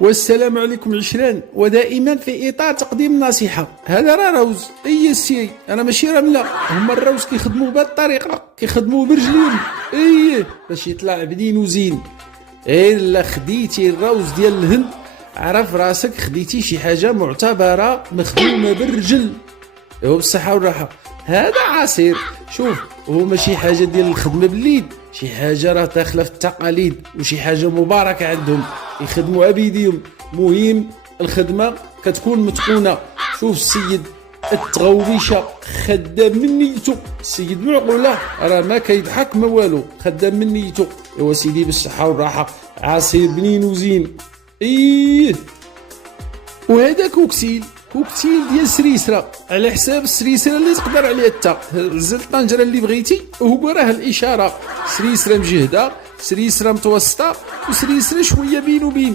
والسلام عليكم عشران، ودائما في اطار تقديم النصيحه. هذا راه روز، اي السي انا ماشي رمله. هما الروز كيخدموا بهذه الطريقه، كيخدموا برجليهم ايه باش يطلع بنين وزين. الا خديتي الروز ديال الهند عرف راسك خديتي شي حاجه معتبره مخدومه بالرجل. ايوا بالصحه والراحه. هذا عصير، شوف هو ماشي حاجه ديال الخدمه باليد، شي حاجه راه داخله في التقاليد وشي حاجه مباركه عندهم، يخدموا بيديهم. مهم الخدمه كتكون متقونه. شوف السيد التغوبيشه خدام من نيته، السيد معقوله راه ما كيضحك ما والو، خدام من نيته. ايوا سيدي بالصحه والراحه، عصير بنين وزين. ايه وهذا كوكتيل ديال سريسرا، على حساب السريسرا اللي تقدر عليها انت. زل الطنجره اللي بغيتي، هو راه الاشاره: سريسرا مجهده، سريسرا متوسطه، وسريسرا شويه بين وبين.